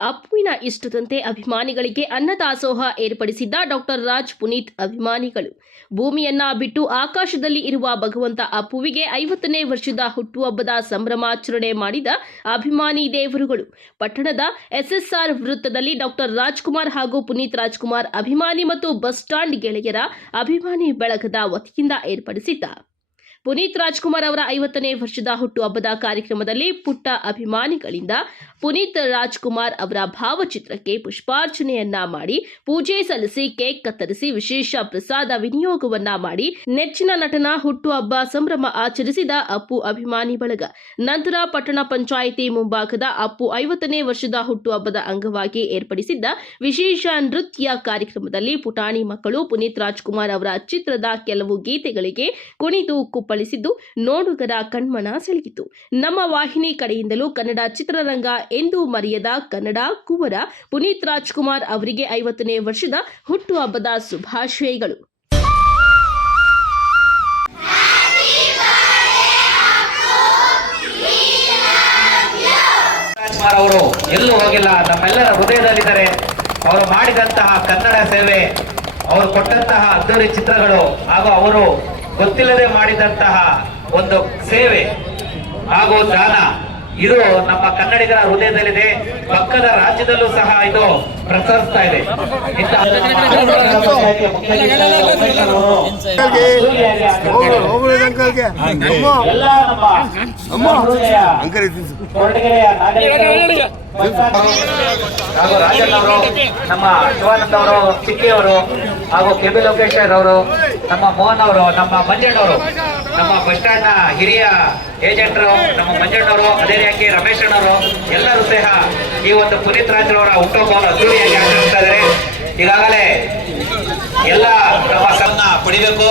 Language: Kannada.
ಅಪ್ಪುವಿನ ಇಷ್ಟದಂತೆ ಅಭಿಮಾನಿಗಳಿಗೆ ಅನ್ನದಾಸೋಹ ಏರ್ಪಡಿಸಿದ್ದ ಡಾಕ್ಟರ್ ರಾಜ್ ಪುನೀತ್ ಅಭಿಮಾನಿಗಳು. ಭೂಮಿಯನ್ನ ಬಿಟ್ಟು ಆಕಾಶದಲ್ಲಿ ಇರುವ ಭಗವಂತ ಅಪ್ಪುವಿಗೆ ಐವತ್ತನೇ ವರ್ಷದ ಹುಟ್ಟುಹಬ್ಬದ ಸಂಭ್ರಮಾಚರಣೆ ಮಾಡಿದ ಅಭಿಮಾನಿ ದೇವರುಗಳು. ಪಟ್ಟಣದ ಎಸ್ಎಸ್ಆರ್ ವೃತ್ತದಲ್ಲಿ ಡಾಕ್ಟರ್ ರಾಜ್ಕುಮಾರ್ ಹಾಗೂ ಪುನೀತ್ ರಾಜ್ಕುಮಾರ್ ಅಭಿಮಾನಿ ಮತ್ತು ಬಸ್ ಸ್ಟಾಂಡ್ ಗೆಳೆಯರ ಅಭಿಮಾನಿ ಬಳಗದ ವತಿಯಿಂದ ಏರ್ಪಡಿಸಿದ್ದ. ಪುನೀತ್ ರಾಜ್ಕುಮಾರ್ ಅವರ ಐವತ್ತನೇ ವರ್ಷದ ಹುಟ್ಟುಹಬ್ಬದ ಕಾರ್ಯಕ್ರಮದಲ್ಲಿ ಪುಟ್ಟ ಅಭಿಮಾನಿಗಳಿಂದ ಪುನೀತ್ ರಾಜ್ಕುಮಾರ್ ಅವರ ಭಾವಚಿತ್ರಕ್ಕೆ ಪುಷ್ಪಾರ್ಚನೆಯನ್ನ ಮಾಡಿ, ಪೂಜೆ ಸಲ್ಲಿಸಿ, ಕೇಕ್ ಕತ್ತರಿಸಿ, ವಿಶೇಷ ಪ್ರಸಾದ ವಿನಿಯೋಗವನ್ನ ಮಾಡಿ, ನೆಚ್ಚಿನ ನಟನ ಹುಟ್ಟುಹಬ್ಬ ಸಂಭ್ರಮ ಆಚರಿಸಿದ ಅಪ್ಪು ಅಭಿಮಾನಿ ಬಳಗ. ನಂತರ ಪಟ್ಟಣ ಪಂಚಾಯಿತಿ ಮುಂಭಾಗದ ಅಪ್ಪು ಐವತ್ತನೇ ವರ್ಷದ ಹುಟ್ಟುಹಬ್ಬದ ಅಂಗವಾಗಿ ಏರ್ಪಡಿಸಿದ್ದ ವಿಶೇಷ ನೃತ್ಯ ಕಾರ್ಯಕ್ರಮದಲ್ಲಿ ಪುಟಾಣಿ ಮಕ್ಕಳು, ಪುನೀತ್ ರಾಜ್ಕುಮಾರ್ ಅವರ ಚಿತ್ರದ ಕೆಲವು ಗೀತೆಗಳಿಗೆ ಕುಣಿದು ಕುಪ್ಪಳಿಸಿದ್ದು ನೋಡುಗರ ಕಣ್ಮನ ಸೆಳೆಯಿತು. ನಮ್ಮ ವಾಹಿನಿ ಕಡೆಯಿಂದಲೂ ಕನ್ನಡ ಚಿತ್ರರಂಗ ಎಂದು ಮರೆಯದ ಕನ್ನಡ ಕುವರ ಪುನೀತ್ ರಾಜ್ಕುಮಾರ್ ಅವರಿಗೆ ಐವತ್ತನೇ ವರ್ಷದ ಹುಟ್ಟುಹಬ್ಬದ ಶುಭಾಶಯಗಳು. ಅವರು ಎಲ್ಲೂ ಹೋಗಿಲ್ಲ, ನಮ್ಮೆಲ್ಲರ ಹೃದಯದಲ್ಲಿದ್ದಾರೆ ಅವರು ಮಾಡಿದಂತಹ ಕನ್ನಡ ಸೇವೆ, ಅವರು ಕೊಟ್ಟಂತಹ ಅದ್ದೂರಿ ಚಿತ್ರಗಳು ಹಾಗೂ ಅವರು ಗೊತ್ತಿಲ್ಲದೆ ಮಾಡಿದಂತಹ ಒಂದು ಸೇವೆ ಹಾಗೂ ದಾನ. ಇದು ನಮ್ಮ ಕನ್ನಡಿಗರ ಹೃದಯದಲ್ಲಿದೆ ಪಕ್ಕದ ರಾಜ್ಯದಲ್ಲೂ ಸಹ ಇದು ಪ್ರಸರಿಸ್ತಾ ಇದೆ. ನಮ್ಮ ಶಿವಾನಂದ್ ಅವರು ಚಿಕ್ಕಿ ಅವರು ಹಾಗೂ ಕೆ ಬಿ ಲೋಕೇಶ್ವರ್ ಅವರು, ನಮ್ಮ ಮೋಹನ್ ಅವರು, ನಮ್ಮ ಮಂಜಣ್ಣವರು ನಮ್ಮ ಬಸ್ ಸ್ಟ್ಯಾಂಡ್ನ ಹಿರಿಯ ಏಜೆಂಟರು ನಮ್ಮ ಮಂಜಣ್ಣವರು ಅದೇ ರೀತಿ ರಮೇಶ್ ಅಣ್ಣವರು ಎಲ್ಲರೂ ಸಹ ಈ ಒಂದು ಪುನೀತ್ ರಾಜ್ರವರ ಹುಟ್ಟುಹಬ್ಬವನ್ನು ಅದ್ದೂರಿಯಾಗಿ ಆಚರಿಸ್ತಾ ಇದ್ದಾರೆ. ಈಗಾಗಲೇ ಎಲ್ಲ ನಮ್ಮ ಸನ್ನ ಪಡಿಬೇಕು.